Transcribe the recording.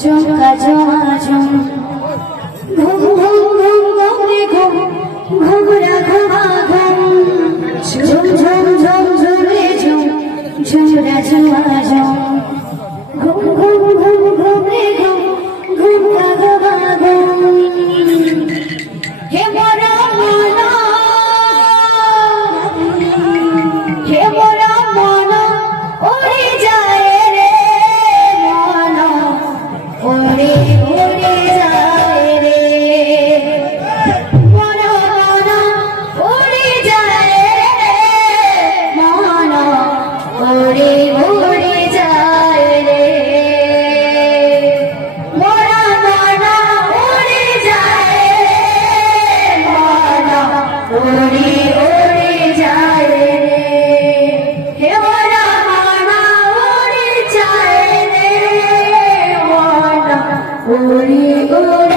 झुमका झुमा झुम घूम घूम घूम घूमे घूम घूमरा घुमा घूम झुम झुम झुम झुमे झुम झुमरा झुमा झुम घूम घूम घूम घूमे घूम घूमरा घुमा घूम हे मोरा माना हे मोरा माना उड़े जाए रे माना उड़े उड़े जाए रे मोरा माना उड़े जाए रे माना उड़े उड़े जाए रे मोरा माना उड़े जाए रे माना उड़े उड़े जाए रे हे मोरा माना उड़े जाए रे माना उड़े उड़े